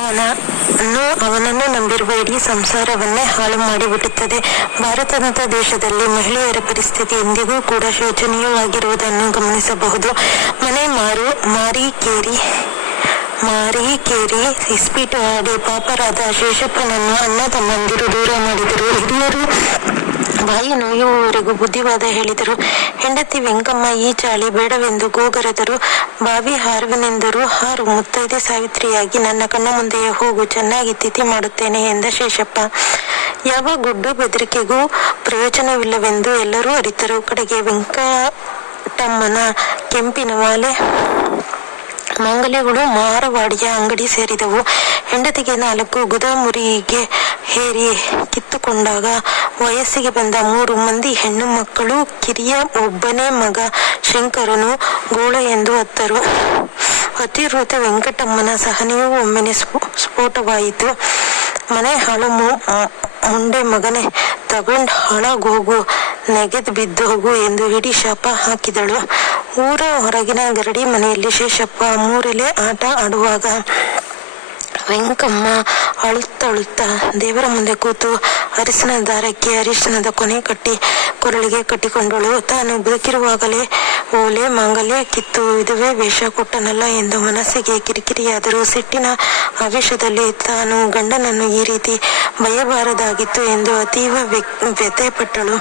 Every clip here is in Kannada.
ಅವನನ್ನು ನಂಬಿರುವ ಇಡೀ ಸಂಸಾರವನ್ನೇ ಹಾಳು ಮಾಡಿಬಿಡುತ್ತದೆ. ಭಾರತದಂಥ ದೇಶದಲ್ಲಿ ಮಹಿಳೆಯರ ಪರಿಸ್ಥಿತಿ ಎಂದಿಗೂ ಕೂಡ ಶೋಚನೀಯವಾಗಿರುವುದನ್ನು ಗಮನಿಸಬಹುದು. ಮನೆ ಮಾರಿಕೇರಿ ಇಸ್ಪೀಟು ಆಡಿ ಪಾಪರಾದ ಶೇಷಪ್ಪನನ್ನು ಅಣ್ಣ ತಮ್ಮಂದಿರು ದೂರ ಮಾಡಿದರು. ಹಿರಿಯರು ಬಾಯಿ ನೋಯುವವರೆಗೂ ಬುದ್ಧಿವಾದ ಹೇಳಿದರು. ಹೆಂಡತಿ ವೆಂಕಮ್ಮ ಈ ಚಾಳಿ ಬೇಡವೆಂದು ಗೋಗರೆದರು. ಬಾವಿ ಹಾರುವೆನೆಂದರು. ಹಾರು ಮುತ್ತೈದೆ ಸಾವಿತ್ರಿಯಾಗಿ ನನ್ನ ಕಣ್ಣ ಮುಂದೆಯೇ ಹೋಗು, ಚೆನ್ನಾಗಿ ತಿಥಿ ಮಾಡುತ್ತೇನೆ ಎಂದ ಶೇಷಪ್ಪ. ಯಾವ ಗುಡ್ಡು ಬೆದರಿಕೆಗೂ ಪ್ರಯೋಜನವಿಲ್ಲವೆಂದು ಎಲ್ಲರೂ ಅರಿತರು. ಕಡೆಗೆ ವೆಂಕಟಮ್ಮನ ಕೆಂಪಿನ ಮಾಂಗಲ್ಯಗಳು ಮಾರವಾಡಿಯ ಅಂಗಡಿ ಸೇರಿದವು. ಹೆಂಡತಿಗೆ 4 ಗುದಮುರಿಗೆ ಹೇರಿ ಕಿತ್ತುಕೊಂಡಾಗ ವಯಸ್ಸಿಗೆ ಬಂದ 3 ಮಂದಿ ಹೆಣ್ಣು ಮಕ್ಕಳು, ಕಿರಿಯ ಒಬ್ಬನೇ ಮಗ ಶಂಕರನು ಗೋಳ ಎಂದು ಅತ್ತರು. ಅತಿವೃತ ವೆಂಕಟಮ್ಮನ ಸಹನೆಯೂ ಒಮ್ಮೆನೆ ಸ್ಫೋಟವಾಯಿತು. ಮನೆ ಹಾಳು ಮುಂಡೆ ಮಗನೇ, ತಗೊಂಡ್ ಹಾಳಾಗೋಗು, ನೆಗೆದು ಬಿದ್ದೋಗು ಎಂದು ಇಡೀ ಶಾಪ ಹಾಕಿದಳು. ಊರ ಹೊರಗಿನ ಗರಡಿ ಮನೆಯಲ್ಲಿ ಶೇಷಪ್ಪ 3 ಎಲೆ ಆಟ ಆಡುವಾಗ ವೆಂಕಮ್ಮ ಅಳುತ್ತಾ ದೇವರ ಮುಂದೆ ಕೂತು ಅರಿಶಿನ ದಾರಕ್ಕೆ ಅರಿಶಿನದ ಕೊನೆ ಕಟ್ಟಿ ಕೊರಳಿಗೆ ಕಟ್ಟಿಕೊಂಡಳು. ತಾನು ಬದುಕಿರುವಾಗಲೇ ಓಲೆ ಮಾಂಗಲ್ಯ ಕಿತ್ತು ಇದುವೇ ವೇಷ ಕೊಟ್ಟನಲ್ಲ ಎಂದು ಮನಸ್ಸಿಗೆ ಕಿರಿಕಿರಿಯಾದರೂ ಸಿಟ್ಟಿನ ಆವೇಶದಲ್ಲಿ ತಾನು ಗಂಡನನ್ನು ಈ ರೀತಿ ಬಯಬಾರದಾಗಿತ್ತು ಎಂದು ಅತೀವ ವ್ಯಥೆಪಟ್ಟಳು.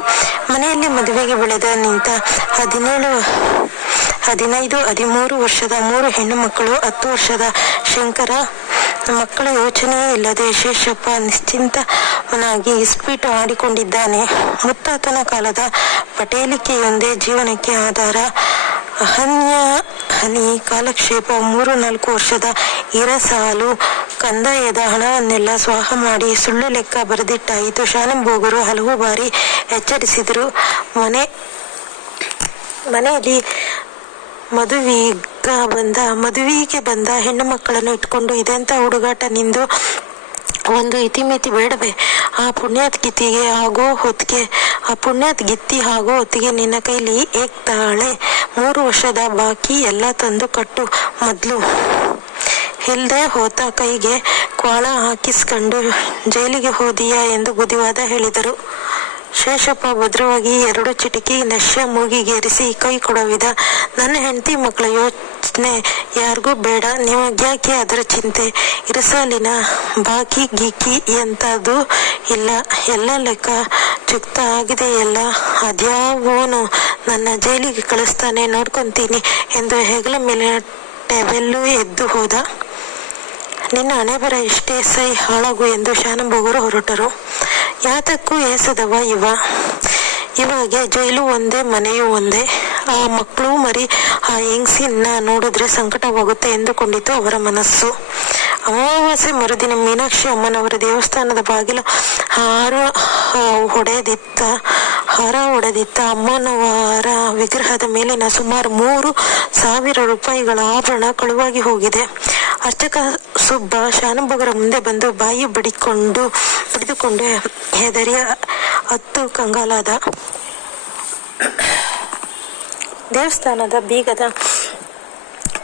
ಮನೆಯಲ್ಲಿ ಮದುವೆಗೆ ಬೆಳೆದ ನಿಂತ 15, 13 ವರ್ಷದ 3 ಹೆಣ್ಣು ಮಕ್ಕಳು, 10 ವರ್ಷದ ಶಂಕರ. ಮಕ್ಕಳ ಯೋಚನೆಯೇ ಇಲ್ಲದೆ ಶೇಷಪ್ಪ ನಿಶ್ಚಿಂತನಾಗಿ ಇಸ್ಪೀಟು ಆಡಿಕೊಂಡಿದ್ದಾನೆ. ಮುತ್ತಾತನ ಕಾಲದ ಪಟೇಲಿಕೆಯೊಂದೇ ಜೀವನಕ್ಕೆ ಆಧಾರ. ಹನಿ ಕಾಲಕ್ಷೇಪ. 3-4 ವರ್ಷದ ಇರಸಾಲು ಕಂದಾಯದ ಹಣವನ್ನೆಲ್ಲ ಸ್ವಾಹ ಮಾಡಿ ಸುಳ್ಳು ಲೆಕ್ಕ ಬರೆದಿಟ್ಟಾಯಿತು. ಶಾನುಭೋಗರು ಹಲವು ಬಾರಿ ಎಚ್ಚರಿಸಿದರು. ಮನೆಯಲ್ಲಿ ಮದುವೆಗೆ ಬಂದ ಹೆಣ್ಣು ಮಕ್ಕಳನ್ನು ಇಟ್ಕೊಂಡು ಇದೆಂತ ಹುಡುಗಾಟ ನಿಂದು, ಒಂದು ಇತಿಮಿತಿ ಬೇಡವೇ? ಆ ಪುಣ್ಯಾತ್ಗಿತ್ತಿ ಆಗೋ ಹೊತ್ತಿಗೆ ನಿನ್ನ ಕೈಲಿ ಏಕ್ತಾಳೆ 3 ವರ್ಷದ ಬಾಕಿ ಎಲ್ಲ ತಂದು ಕಟ್ಟು ಮೊದ್ಲು. ಇಲ್ದೆ ಹೋತ ಕೈಗೆ ಕ್ವಾಳ ಹಾಕಿಸ್ಕೊಂಡು ಜೈಲಿಗೆ ಹೋದೀಯಾ ಎಂದು ಬುದ್ಧಿವಾದ ಹೇಳಿದರು. ಶೇಷಪ್ಪ ಭದ್ರವಾಗಿ 2 ಚಿಟಿಕಿ ನಶ್ಯ ಮೂಗಿಗೇರಿಸಿ ಕೈ ಕೊಡವಿದ. ನನ್ನ ಹೆಂಡತಿ ಮಕ್ಕಳ ಯೋಚನೆ ಯಾರಿಗೂ ಬೇಡ, ನಿಮಗ್ಯಾಕೆ ಅದರ ಚಿಂತೆ? ಇರಸಾಲಿನ ಬಾಕಿ ಗೀಕಿ ಎಂತದೂ ಇಲ್ಲ, ಎಲ್ಲ ಲೆಕ್ಕ ಚುಕ್ತ ಆಗಿದೆಯಲ್ಲ. ಅದ್ಯಾವೋನು ನನ್ನ ಜೈಲಿಗೆ ಕಳಿಸ್ತಾನೆ, ನೋಡ್ಕೊಂತೀನಿ ಎಂದು ಹೆಗಲ ಮೇಲೆ ಟೆವೆಲ್ಲು ಎದ್ದು ಹೋದ. ನಿನ್ನ ಹಣೆಬರ ಇಷ್ಟೇ, ಸೈ ಹಾಳಾಗು ಎಂದು ಶಾನುಭೋಗರು ಹೊರಟರು. ಯಾತಕ್ಕೂ ಏಸದವ ಇವಾಗೆ ಜೈಲು ಒಂದೇ, ಮನೆಯೂ ಒಂದೇ. ಆ ಮಕ್ಕಳು ಮರಿ ಆ ಹೆಂಗ್ಸಿನ ನೋಡಿದ್ರೆ ಸಂಕಟವಾಗುತ್ತೆ ಎಂದುಕೊಂಡಿತು ಅವರ ಮನಸ್ಸು. ಅಮಾವಾಸ್ಯೆ ಮರುದಿನ ಮೀನಾಕ್ಷಿ ಅಮ್ಮನವರ ದೇವಸ್ಥಾನದ ಬಾಗಿಲು ಹಾರ ಹೊಡೆದಿತ್ತ. ಅಮ್ಮನವರ ವಿಗ್ರಹದ ಮೇಲಿನ ಸುಮಾರು 3,000 ರೂಪಾಯಿಗಳ ಆಭರಣ ಕಳುವಾಗಿ ಹೋಗಿದೆ. ಅರ್ಚಕ ಸುಬ್ಬ ಶಾನುಭೋಗರ ಮುಂದೆ ಬಂದು ಬಾಯಿ ಬಡಿದುಕೊಂಡು ಹೆದರಿಯ ಅತ್ತು ಕಂಗಾಲಾದ. ದೇವಸ್ಥಾನದ ಬೀಗದ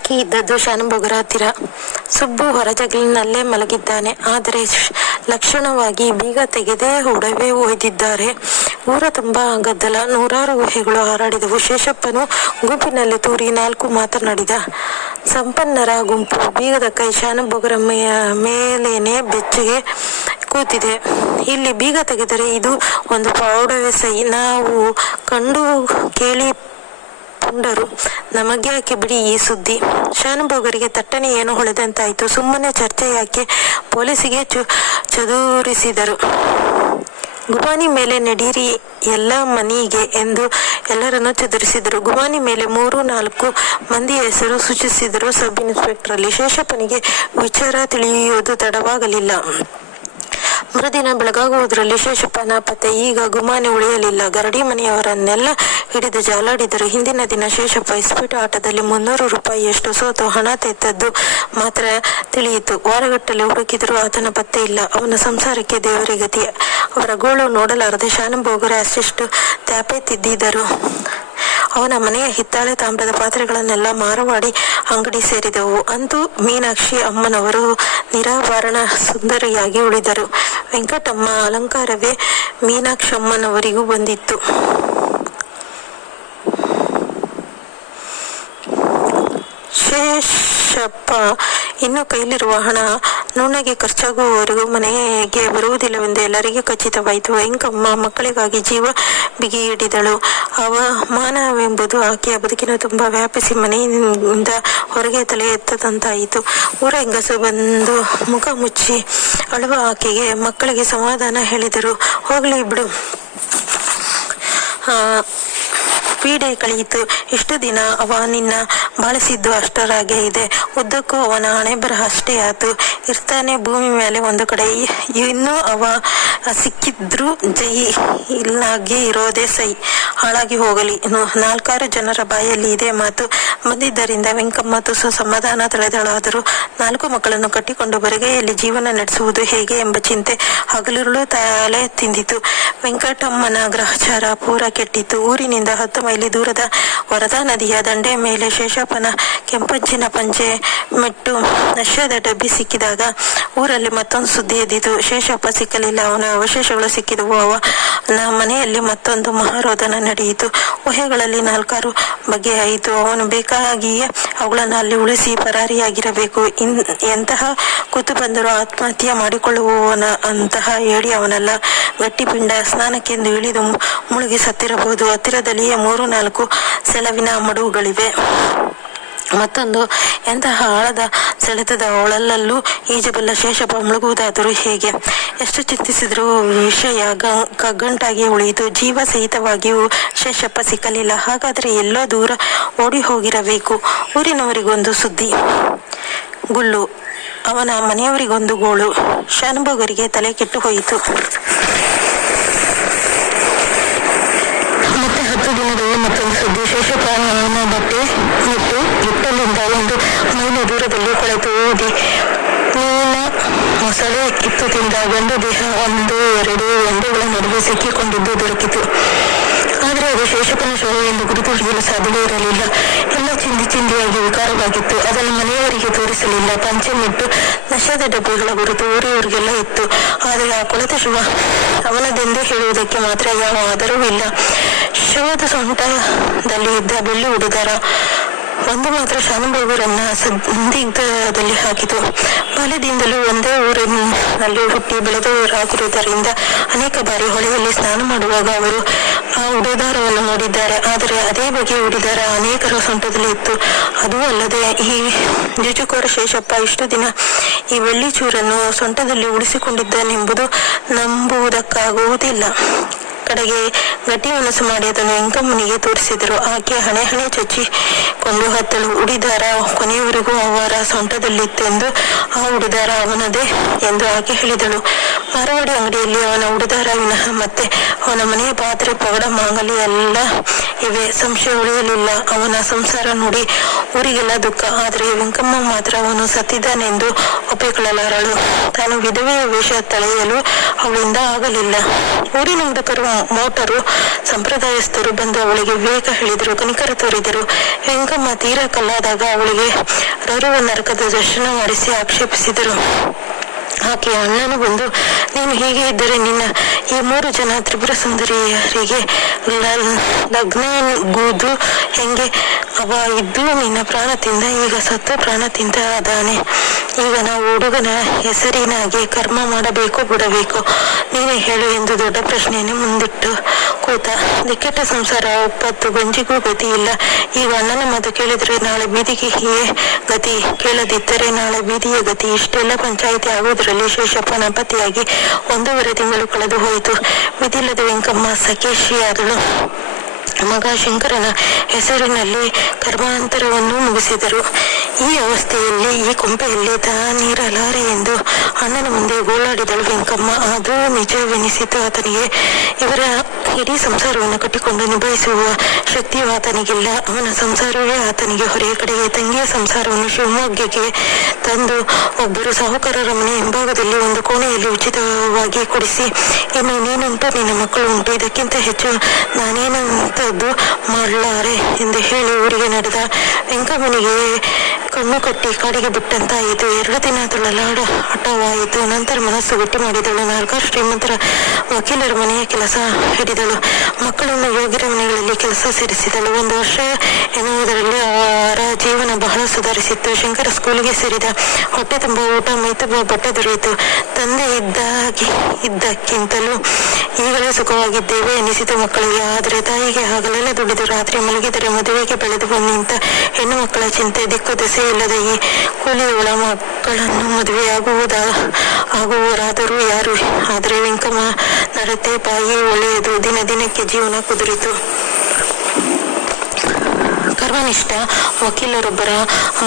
ಕೀ ಇದ್ದದ್ದು ಶಾನುಭೋಗರ ಹತ್ತಿರ. ಸುಬ್ಬು ಹೊರಜಗಲಿನಲ್ಲೇ ಮಲಗಿದ್ದಾನೆ. ಆದರೆ ಲಕ್ಷಣವಾಗಿ ಬೀಗ ತೆಗೆದೇ ಒಡವೆ ಒಯ್ದಿದ್ದಾರೆ. ಊರ ತುಂಬಾ ಗದ್ದಲ, 100 ಊಹೆಗಳು ಹಾರಾಡಿದವು. ಶೇಷಪ್ಪನು ಗುಂಪಿನಲ್ಲಿ ತೂರಿ 4 ಮಾತನಾಡಿದ. ಸಂಪನ್ನರ ಗುಂಪು. ಬೀಗದ ಕೈ ಶಾನುಭೋಗರ ಮೇಲೇನೆ ಬೆಚ್ಚಗೆ ಕೂತಿದೆ. ಇಲ್ಲಿ ಬೀಗ ತೆಗೆದರೆ ಇದು ಒಂದು ಒಡವೆ ಸೈ. ನಾವು ಕಂಡು ಕೇಳಿ ಪುಂಡರು, ನಮಗ್ಯಾಕೆ ಬಿಡಿ ಈ ಸುದ್ದಿ. ಶಾನುಭೋಗರಿಗೆ ತಟ್ಟನೆ ಏನೋ ಹೊಳೆದಂತಾಯಿತು. ಸುಮ್ಮನೆ ಚರ್ಚೆ ಯಾಕೆ, ಪೊಲೀಸಿಗೆ ಚದುರಿಸಿದರು. ಗುಮಾನಿ ಮೇಲೆ ನಡೀರಿ ಎಲ್ಲ ಮನೆಗೆ ಎಂದು ಎಲ್ಲರನ್ನು ಚದುರಿಸಿದರು. ಗುಮಾನಿ ಮೇಲೆ 3-4 ಮಂದಿಯ ಹೆಸರು ಸೂಚಿಸಿದರು ಸಬ್ ಇನ್ಸ್ಪೆಕ್ಟರ್ ಅಲ್ಲಿ. ಶೇಷಪ್ಪನಿಗೆ ವಿಚಾರ ತಿಳಿಯುವುದು ತಡವಾಗಲಿಲ್ಲ. ಮರುದಿನ ಬೆಳಗಾಗುವುದರಲ್ಲಿ ಶೇಷಪ್ಪ ನಾಪತ್ತೆ. ಈಗ ಗುಮಾನಿ ಉಳಿಯಲಿಲ್ಲ. ಗರಡಿ ಮನೆಯವರನ್ನೆಲ್ಲ ಹಿಡಿದು ಜಾಲಾಡಿದರು. ಹಿಂದಿನ ದಿನ ಶೇಷಪ್ಪ ಇಸ್ಪೀಟು ಆಟದಲ್ಲಿ 300 ರೂಪಾಯಿಯಷ್ಟು ಸೋತು ಹಣ ತೆತ್ತದ್ದು ಮಾತ್ರ ತಿಳಿಯಿತು. ವಾರಗಟ್ಟಲೆ ಹುಡುಕಿದರೂ ಆತನ ಪತ್ತೆ ಇಲ್ಲ. ಅವನ ಸಂಸಾರಕ್ಕೆ ದೇವರೇ ಗತಿ. ಅವರ ಗೋಳು ನೋಡಲಾರದೆ ಶಾನುಭೋಗರೇ ಅಷ್ಟಿಷ್ಟು ತ್ಯಾಪೆ ತಿದ್ದಿದರು. ಅವನ ಮನೆಯ ಹಿತ್ತಾಳೆ ತಾಮ್ರದ ಪಾತ್ರೆಗಳನ್ನೆಲ್ಲ ಮಾರವಾಡಿ ಅಂಗಡಿ ಸೇರಿದವು. ಅಂತೂ ಮೀನಾಕ್ಷಿ ಅಮ್ಮನವರು ನಿರಾಭರಣ ಸುಂದರಿಯಾಗಿ ಉಳಿದರು. ವೆಂಕಟಮ್ಮ ಅಲಂಕಾರವೇ ಮೀನಾಕ್ಷಮ್ಮನವರಿಗೂ ಬಂದಿತ್ತು. ಶೇಷಪ್ಪ ಇನ್ನು ಕೈಲಿರುವ ಹಣ ನುಣ್ಣಗೆ ಖರ್ಚಾಗುವವರೆಗೂ ಮನೆಗೆ ಬರುವುದಿಲ್ಲವೆಂದು ಎಲ್ಲರಿಗೂ ಖಚಿತವಾಯಿತು. ವೆಂಕಮ್ಮ ಮಕ್ಕಳಿಗಾಗಿ ಜೀವ ಬಿಗಿ ಹಿಡಿದಳು. ಅವಮಾನವೆಂಬುದು ಆಕೆಯ ಬದುಕಿನ ತುಂಬ ವ್ಯಾಪಿಸಿ ಮನೆಯಿಂದ ಹೊರಗೆ ತಲೆ ಎತ್ತದಂತಾಯಿತು. ಊರ ಹೆಂಗಸು ಬಂದು ಮುಖ ಮುಚ್ಚಿ ಅಳುವ ಆಕೆಗೆ ಮಕ್ಕಳಿಗೆ ಸಮಾಧಾನ ಹೇಳಿದರು. ಹೋಗ್ಲಿ ಬಿಡು, ಪೀಡೆ ಕಳೆಯಿತು. ಇಷ್ಟು ದಿನ ಅವ ನಿನ್ನ ಬಾಳಿಸಿದ್ದು ಅಷ್ಟರಾಗೆ ಇದೆ. ಉದ್ದಕ್ಕೂ ಅವನ ಹಣೆ ಬರಹ ಅಷ್ಟೇ ಆತು. ಇರ್ತಾನೆ ಭೂಮಿ ಮೇಲೆ ಒಂದು ಕಡೆ. ಇನ್ನೂ ಅವ ಸಿಕ್ಕಿದ್ರು ಜೈ, ಇಲ್ಲಾಗಿ ಇರೋದೇ ಸೈ. ಹಾಳಾಗಿ ಹೋಗಲಿ. 4 ಜನರ ಬಾಯಲ್ಲಿ ಇದೇ ಮಾತು ಬಂದಿದ್ದರಿಂದ ವೆಂಕಮ್ಮ ತುಸು ಸಮಾಧಾನ ತಳೆದಳಾದರೂ 4 ಮಕ್ಕಳನ್ನು ಕಟ್ಟಿಕೊಂಡು ಬರಿಗೈಯಲ್ಲಿ ಜೀವನ ನಡೆಸುವುದು ಹೇಗೆ ಎಂಬ ಚಿಂತೆ ಹಗಲಿರುಳು ತಲೆ ತಿಂದಿತು. ವೆಂಕಟಮ್ಮನ ಗ್ರಹಚಾರ ಪೂರ ಕೆಟ್ಟಿತು. ಊರಿನಿಂದ 10 ಮೈಲಿ ದೂರದ ವರದಾ ನದಿಯ ದಂಡೆ ಮೇಲೆ ಶೇಷಪ್ಪನ ಕೆಂಪಂಚಿನ ಪಂಚೆ ಮೆಟ್ಟು ನಶ್ಯದ ಡಬ್ಬಿ ಸಿಕ್ಕಿದಾಗ ಊರಲ್ಲಿ ಮತ್ತೊಂದು ಸುದ್ದಿ ಎದ್ದಿತು. ಶೇಷಪ್ಪ ಸಿಕ್ಕಲಿಲ್ಲ. ಅವನ ಅವಶೇಷಗಳು ಸಿಕ್ಕಿದವು. ಅವನ ಮನೆಯಲ್ಲಿ ಮತ್ತೊಂದು ಮಹಾರೋದನ ನಡೆಯಿತು. ಊಹೆಗಳಲ್ಲಿ 4 ಬಗೆಯಾಯಿತು. ಅವನು ಬೇಕಾಗಿಯೇ ಅವುಗಳನ್ನು ಅಲ್ಲಿ ಉಳಿಸಿ ಪರಾರಿಯಾಗಿರಬೇಕು. ಎಂತಹ ಕೂತು ಬಂದರೂ ಆತ್ಮಹತ್ಯೆ ಮಾಡಿಕೊಳ್ಳುವವನ ಅಂತಹ ಏಡಿ ಅವನಲ್ಲ. ಗಟ್ಟಿಪಿಂಡ ಸ್ನಾನಕ್ಕೆಂದು ಇಳಿದು ಮುಳುಗಿ ಸತ್ತಿರಬಹುದು. ಹತ್ತಿರದಲ್ಲಿಯೇ 3-4 ಸೆಳವಿನ ಮಡುಗಳಿವೆ. ಮತ್ತೊಂದು ಎಂತಹ ಆಳದ ಸೆಳೆತದ ಒಳಲಲ್ಲೂ ಈಜಬಲ್ಲ ಶೇಷಪ್ಪ ಮುಳುಗುವುದಾದರೂ ಹೇಗೆ? ಎಷ್ಟು ಚಿಂತಿಸಿದರೂ ವಿಷಯ ಕಗ್ಗಂಟಾಗಿ ಉಳಿಯಿತು. ಜೀವ ಸಹಿತವಾಗಿಯೂ ಶೇಷಪ್ಪ ಸಿಕ್ಕಲಿಲ್ಲ. ಹಾಗಾದರೆ ಎಲ್ಲೋ ದೂರ ಓಡಿ ಹೋಗಿರಬೇಕು. ಊರಿನವರಿಗೊಂದು ಸುದ್ದಿ ಗುಳ್ಳು, ಅವನ ಮನೆಯವರಿಗೊಂದು ಗೋಳು. ಶಾನುಭೋಗರಿಗೆ ತಲೆ ಕೆಟ್ಟು ಹೋಯಿತು. ಮತ್ತೆ 10 ದಿನದಲ್ಲಿ ಮತ್ತೊಂದು ಸುದ್ದಿ. ಶೇಷಪ್ಪ ಅವನ ಬಟ್ಟೆ ಬಿಟ್ಟು ಇಟ್ಟಲಿಂದ 1 ಮೈಲು ದೂರದಲ್ಲಿ ಕೊಳೆತು ಊದಿ ನೀನ ಮೊಸಳೆ ಕಿತ್ತು ತಿಂದ ಗಂಡು ದೇಹ 1-2 ಒಂದೆಗಳ ನಡುವೆ ಸಿಕ್ಕಿಕೊಂಡಿದ್ದು ದೊರಕಿತು. ಆದರೆ ಅದು ಶೇಷಪ್ಪನ ಶವ ಎಂದು ಗುರುತು ಹಿಡಿಯಲು ಸಾಧ್ಯವೇ ಇರಲಿಲ್ಲ. ಎಲ್ಲ ಚಿಂದಿಯಾಗಿ ವಿಕಾರವಾಗಿತ್ತು. ಅದನ್ನು ಮನೆಯವರಿಗೆ ತೋರಿಸಲಿಲ್ಲ. ಪಂಚೆ ಮೆಟ್ಟು ನಶ್ಯದ ಡಬ್ಬಿಗಳ ಗುರುತು ಊರಿಯವರಿಗೆಲ್ಲ ಇತ್ತು. ಆದರೆ ಆ ಕೊಳೆತ ಶವ ಅವನದೆಂದೇ ಹೇಳುವುದಕ್ಕೆ ಮಾತ್ರ ಯಾವ ಆಧಾರವೂ ಇಲ್ಲ. ಶವದ ಸೊಂಟದಲ್ಲಿ ಇದ್ದ ಬೆಳ್ಳಿ ಉಡುದಾರ ಒಂದು ಮಾತ್ರ ಶಾನುಭೋಗರನ್ನ ಸಂದಿಗ್ಧದಲ್ಲಿ ಹಾಕಿತು. ಬಾಲ್ಯದಿಂದಲೂ ಒಂದೇ ಊರಿನಲ್ಲಿ ಹುಟ್ಟಿ ಬೆಳೆದವರಾಗಿರುವುದರಿಂದ ಅನೇಕ ಬಾರಿ ಹೊಳೆಯಲ್ಲಿ ಸ್ನಾನ ಮಾಡುವಾಗ ಅವರು ಆ ಉಡುದಾರವನ್ನು ನೋಡಿದ್ದಾರೆ. ಆದರೆ ಅದೇ ಬಗೆಯ ಉಡುದಾರ ಅನೇಕರ ಸೊಂಟದಲ್ಲಿ ಇತ್ತು. ಅದೂ ಅಲ್ಲದೆ ಈ ಜುಜುಕೋರ ಶೇಷಪ್ಪ ಇಷ್ಟು ದಿನ ಈ ಬೆಳ್ಳಿ ಚೂರನ್ನು ಸೊಂಟದಲ್ಲಿ ಉಳಿಸಿಕೊಂಡಿದ್ದಾನೆಂಬುದು ನಂಬುವುದಕ್ಕಾಗುವುದಿಲ್ಲ. ಕಡೆಗೆ ಗಟ್ಟಿ ಮನಸ್ಸು ಮಾಡಿ ಅದನ್ನು ವೆಂಕಮ್ಮನಿಗೆ ತೋರಿಸಿದರು. ಆಕೆ ಹಣೆ ಚಚ್ಚಿಕೊಂಡು ಹತ್ತಲು ಉಡಿದಾರ ಕೊನೆಯವರೆಗೂ ಅವರ ಸೊಂಟದಲ್ಲಿತ್ತೆಂದು ಆ ಉಡಿದಾರ ಅವನದೇ ಎಂದು ಆಕೆ ಹೇಳಿದಳು. ಮಾರವಾಡಿ ಅಂಗಡಿಯಲ್ಲಿ ಅವನ ಉಡಿದಾರ ವಿನಃ ಮತ್ತೆ ಅವನ ಮನೆಯ ಪಾತ್ರೆ ಪಗಡ ಮಾಂಗಲಿ ಎಲ್ಲ ಇವೆ. ಸಂಶಯ ಉಳಿಯಲಿಲ್ಲ. ಅವನ ಸಂಸಾರ ನೋಡಿ ಊರಿಗೆಲ್ಲ ದುಃಖ. ಆದರೆ ವೆಂಕಮ್ಮ ಮಾತ್ರ ಅವನು ಸತ್ತಿದ್ದಾನೆಂದು ಒಪ್ಪಿಕೊಳ್ಳಲಾರಳು. ತಾನು ವಿಧವೆಯ ವೇಷ ತಳೆಯಲು ಅವಳಿಂದ ಆಗಲಿಲ್ಲ. ಊರಿನ ಹುಡುಕರು ಮೋಟರು ಸಂಪ್ರದಾಯಸ್ಥರು ಬಂದು ಅವಳಿಗೆ ವಿವೇಕ ಹೇಳಿದರು, ಕನಿಕರ ತೋರಿದರು. ವೆಂಕಮ್ಮ ತೀರಾ ಕಲ್ಲಾದಾಗ ಅವಳಿಗೆ ರೌರವ ನರಕದ ದರ್ಶನ ಮಾಡಿಸಿ ಆಕ್ಷೇಪಿಸಿದರು. ಆಕೆ ಅಣ್ಣನು ಬಂದು, ನೀನು ಹೀಗೆ ಇದ್ದರೆ ನಿನ್ನ ಈ 3 ಜನ ತ್ರಿಪುರ ಸುಂದರಿಯರಿಗೆ ಲಗ್ನಗುವುದು ಹೆಂಗೆ? ಅವ ಇದ್ದು ನಿನ್ನ ಪ್ರಾಣ ತಿಂದ, ಈಗ ಸತ್ತ ಪ್ರಾಣ ತಿಂದ ಅದಾನೆ. ಈಗ ನಾವು ಹುಡುಗನ ಹೆಸರಿನಾಗೆ ಕರ್ಮ ಮಾಡಬೇಕು ಬಿಡಬೇಕು? ನೀನೇ ಹೇಳು ಎಂದು ದೊಡ್ಡ ಪ್ರಶ್ನೆಯನ್ನು ಮುಂದಿಟ್ಟು ಕೂತ. ದಿಕ್ಕೆಟ್ಟ ಸಂಸಾರ, ಒಪ್ಪತ್ತು ಗಂಜಿಗೂ ಗತಿ ಇಲ್ಲ. ಈಗ ಅಣ್ಣನ ಮಾತು ಕೇಳಿದರೆ ನಾಳೆ ಬೀದಿಗೆ ಗತಿ, ಕೇಳದಿದ್ದರೆ ನಾಳೆ ಬೀದಿಯ ಗತಿ. ಇಷ್ಟೆಲ್ಲ ಪಂಚಾಯಿತಿ ಆಗುವುದರಲ್ಲಿ ಶೇಷಪ್ಪನ ಪತಿಯಾಗಿ 1.5 ತಿಂಗಳು ಕಳೆದು ಹೋಯಿತು. ವಿಧಿಲ್ಲದ ವೆಂಕಮ್ಮ ಸಖೇಶಿಯಾದಳು. ಮಗ ಶಂಕರನ ಹೆಸರಿನಲ್ಲಿ ಕರ್ಮಾಂತರವನ್ನು ಮುಗಿಸಿದರು. ಈ ಅವಸ್ಥೆಯಲ್ಲಿ ಈ ಕೊಂಪೆಯಲ್ಲಿ ತಾನಿರಲಾರೆ ಎಂದು ಅಣ್ಣನ ಮುಂದೆ ಗೋಳಾಡಿದಳು ವೆಂಕಮ್ಮ. ಅದು ನಿಜವೆನಿಸಿತು ಆತನಿಗೆ. ಇವರ ಇಡೀ ಸಂಸಾರವನ್ನು ಕಟ್ಟಿಕೊಂಡು ನಿಭಾಯಿಸುವ ಶಕ್ತಿಯು ಆತನಿಗಿಲ್ಲ. ಅವನ ಸಂಸಾರವೇ ಆತನಿಗೆ ಹೊರೆಯ ಕಡೆಗೆ. ತಂಗಿಯ ಸಂಸಾರವನ್ನು ಶಿವಮೊಗ್ಗಕ್ಕೆ ತಂದು ಒಬ್ಬರು ಸಾಹುಕಾರರ ಮನೆ ಹಿಂಭಾಗದಲ್ಲಿ ಒಂದು ಕೋಣೆಯಲ್ಲಿ ಉಚಿತವಾಗಿ ಕೊಡಿಸಿ, ಇನ್ನು ನೀನುಂಟು, ನಿನ್ನ ಮಕ್ಕಳು ಉಂಟು, ಇದಕ್ಕಿಂತ ಹೆಚ್ಚು ನಾನೇನಂತದ್ದು ಮಾಡಲಾರೆ ಎಂದು ಹೇಳಿ ಊರಿಗೆ ನಡೆದ. ವೆಂಕಮ್ಮನಿಗೆ ಕಣ್ಣು ಕಟ್ಟಿ ಕಾಡಿಗೆ ಬಿಟ್ಟಂತಾಯಿತು. 2 ದಿನ ತುಳಲಾಡ ಹಠವಾಯಿತು. ನಂತರ ಮನಸ್ಸು ಗಟ್ಟಿ ಮಾಡಿದಳು. 4 ಶ್ರೀಮಂತರ ವಕೀಲರ ಮನೆಯ ಕೆಲಸ ಹಿಡಿದಳು. ಮಕ್ಕಳನ್ನು ಯೋಗ್ಯರ ಮನೆಗಳಲ್ಲಿ ಕೆಲಸ ಸೇರಿಸಿದಳು. 1 ವರ್ಷ ಎನ್ನುವುದರಲ್ಲಿ ಅವರ ಜೀವನ ಬಹಳ ಸುಧಾರಿಸಿತ್ತು. ಶಂಕರ ಸ್ಕೂಲಿಗೆ ಸೇರಿದ. ಹೊಟ್ಟೆ ತುಂಬ ಊಟ, ಮೈ ತುಂಬ ಬಟ್ಟೆ ದೊರೆಯಿತು. ತಂದೆ ಇದ್ದಕ್ಕಿಂತಲೂ ಈಗಲೇ ಸುಖವಾಗಿದ್ದೇವೆ ಎನಿಸಿತು ಮಕ್ಕಳಿಗೆ. ಆದರೆ ತಾಯಿಗೆ ಹಗಲೆಲ್ಲ ದುಡಿದು ರಾತ್ರಿ ಮಲಗಿದರೆ ಮದುವೆಗೆ ಬೆಳೆದು ನಿಂತ ಹೆಣ್ಣು ಮಕ್ಕಳ ಚಿಂತೆ. ದಿಕ್ಕು ದೆಸೆ ಇಲ್ಲದ ಈ ಕೂಲಿಯವಳ ಮಕ್ಕಳನ್ನು ಮದುವೆಯಾಗುವರಾದರೂ ಯಾರು? ಆದರೆ ವೆಂಕಮ್ಮ ನಡತೆ ಬಾಯಿ ಒಳ್ಳೆಯದು. ದಿನ ದಿನಕ್ಕೆ ಜೀವನ ಕುದುರಿತು. ಕರ್ಮನಿಷ್ಠ ವಕೀಲರೊಬ್ಬರ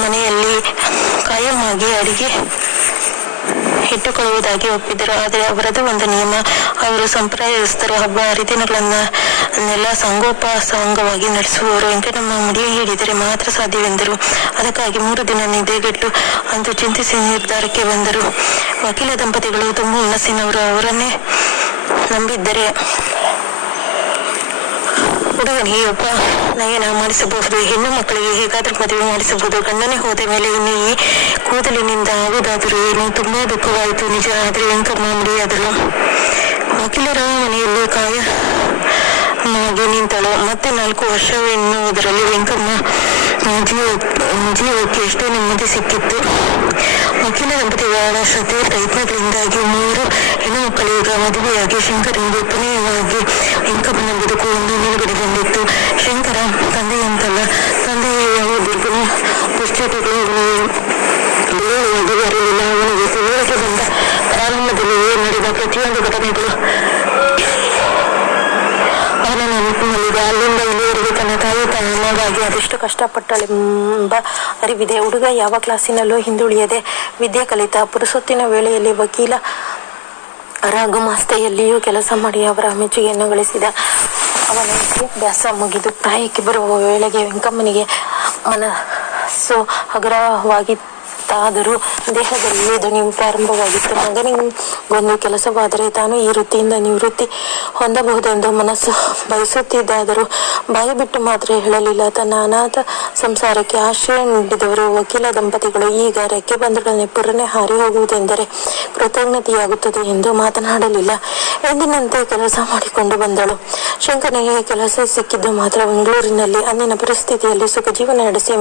ಮನೆಯಲ್ಲಿ ಕಾಯಂ ಆಗಿ ಅಡಿಗೆ ಇಟ್ಟುಕೊಳ್ಳುವುದಾಗಿ ಒಪ್ಪಿದರು. ಆದರೆ ಅವರದು ಒಂದು ನಿಯಮ. ಅವರು ಸಂಪ್ರದಾಯಸ್ಥರು. ಹಬ್ಬ ಹರಿದಿನಗಳನ್ನೆಲ್ಲ ಸಂಗೋಪಾಸಾಂಗವಾಗಿ ನಡೆಸುವವರು. ವೆಂಕಟಮ್ಮ ಮುಡಿ ಹಿಡಿದರೆ ಮಾತ್ರ ಸಾಧ್ಯವೆಂದರು. ಅದಕ್ಕಾಗಿ 3 ದಿನ ನಿದ್ದೆಗೆಟ್ಟು ಅಂದು ಚಿಂತಿಸಿ ನಿರ್ಧಾರಕ್ಕೆ ಬಂದರು. ವಕೀಲ ದಂಪತಿಗಳು ತುಂಬ ಹುಮ್ಮಸ್ಸಿನವರು. ಅವರನ್ನೇ ನಂಬಿದ್ದರೆ ಹುಡುಗನಿಗೆ ಒಬ್ಬ ನಯನ ಮಾಡಿಸಬಹುದು, ಹೆಣ್ಣು ಮಕ್ಕಳಿಗೆ ಹೇಗಾದ್ರೂ ಮದುವೆ ಮಾಡಿಸಬಹುದು. ಗಂಡನೇ ಹೋದ ಮೇಲೆ ಇನ್ನು ಈ ಕೂದಲಿನಿಂದ ಆಗುವುದಾದರೂ ಏನು? ತುಂಬಾ ದುಃಖವಾಯಿತು ನಿಜ. ಆದರೆ ವೆಂಕಮ್ಮ ಮುಡಿಯಾದಳು. ವಕೀಲರ ಮನೆಯಲ್ಲಿ ಕಾಯಮಾಗಿ ನಿಂತಳು. ಮತ್ತೆ 4 ವರ್ಷವೆನ್ನುವುದರಲ್ಲಿ ವೆಂಕಮ್ಮ ಜೀವಕ್ಕೆ ಎಷ್ಟೋ ನೆಮ್ಮದಿ ಸಿಕ್ಕಿತ್ತು. ವಕೀಲ ದಂಪತಿಗಳ ಶ್ರದ್ಧೆ ಪ್ರಯತ್ನಗಳಿಂದಾಗಿ 3 ಹೆಣ್ಣು ಮಕ್ಕಳೀಗ ಮದುವೆಯಾಗಿ ಶಂಕರನಿಗೆ ಕೊನೆಯವಾಗಿ ವೆಂಕಮ್ಮನ ಬದುಕು ಒಂದು ನಿಲುಗಡೆ ಬಂದಿತ್ತು. ಶಂಕರ ತಂದೆಯಂತಲ್ಲ, ತಂದೆಯ ಯಾವ ದುಶ್ಚಟಗಳು ಬರಲಿಲ್ಲ. ಅವನಿಗೆ ತಿಳುವಳಿಕೆ ಬಂದ ಪ್ರಾರಂಭದಲ್ಲಿಯೇ ನಡೆದ ಪ್ರತಿಯೊಂದು ಘಟನೆಗಳು ಅವನ ನೆನಪಿನಲ್ಲಿದೆ. ಅಲ್ಲಿಂದ ಇಲ್ಲಿವರೆಗೆ ತನ್ನ ತಾಯಿ ತನ್ನಗಾಗಿ ಅದೆಷ್ಟು ಕಷ್ಟಪಟ್ಟಳೆಂಬ ಅರಿವಿದೆ. ಹುಡುಗ ಯಾವ ಕ್ಲಾಸಿನಲ್ಲೂ ಹಿಂದುಳಿಯದೆ ವಿದ್ಯೆ ಕಲಿತ. ಪುರುಸೊತ್ತಿನ ವೇಳೆಯಲ್ಲಿ ವಕೀಲ ಗುಮಾಸ್ತೆಯಲ್ಲಿಯೂ ಕೆಲಸ ಮಾಡಿ ಅವರ ಮೆಚ್ಚುಗೆಯನ್ನು ಗಳಿಸಿದ. ಅವನ ವಿದ್ಯಾಭ್ಯಾಸ ಮುಗಿದು ಪ್ರಾಯಕ್ಕೆ ಬರುವ ವೇಳೆಗೆ ವೆಂಕಮ್ಮನಿಗೆ ಮನಸ್ಸು ಹಗುರವಾಗಿತ್ತಾದರೂ ದೇಹದಲ್ಲಿ ದಣಿವು ಪ್ರಾರಂಭವಾಗಿತ್ತು. ಮಗನಿಗೊಂದು ಕೆಲಸವಾದರೆ ತಾನು ಈ ವೃತ್ತಿಯಿಂದ ನಿವೃತ್ತಿ ಹೊಂದಬಹುದೆಂದು ಮನಸ್ಸು ಬಯಸುತ್ತಿದ್ದಾದರೂ ಬಾಯಿ ಬಿಟ್ಟು ಮಾತ್ರ ಹೇಳಲಿಲ್ಲ. ತನ್ನ ಅನಾಥ ಸಂಸಾರಕ್ಕೆ ಆಶ್ರಯ ನೀಡಿದವರು ವಕೀಲ ದಂಪತಿಗಳು ಈಗ ರೆಕ್ಕೆ ಬಂದೊಡನೆ ಪುರನೆ ಹಾರಿ ಹೋಗುವುದೆಂದರೆ ಕೃತಜ್ಞತೆಯಾಗುತ್ತದೆ ಎಂದು ಮಾತನಾಡಲಿಲ್ಲ. ಎಂದಿನಂತೆ ಕೆಲಸ ಮಾಡಿಕೊಂಡು ಬಂದಳು. ಶಂಕರನಿಗೆ ಕೆಲಸ ಸಿಕ್ಕಿದ್ದು ಮಾತ್ರ ಬೆಂಗಳೂರಿನಲ್ಲಿ. ಅಂದಿನ ಪರಿಸ್ಥಿತಿಯಲ್ಲಿ ಸುಖ ಜೀವನ ನಡೆಸಿ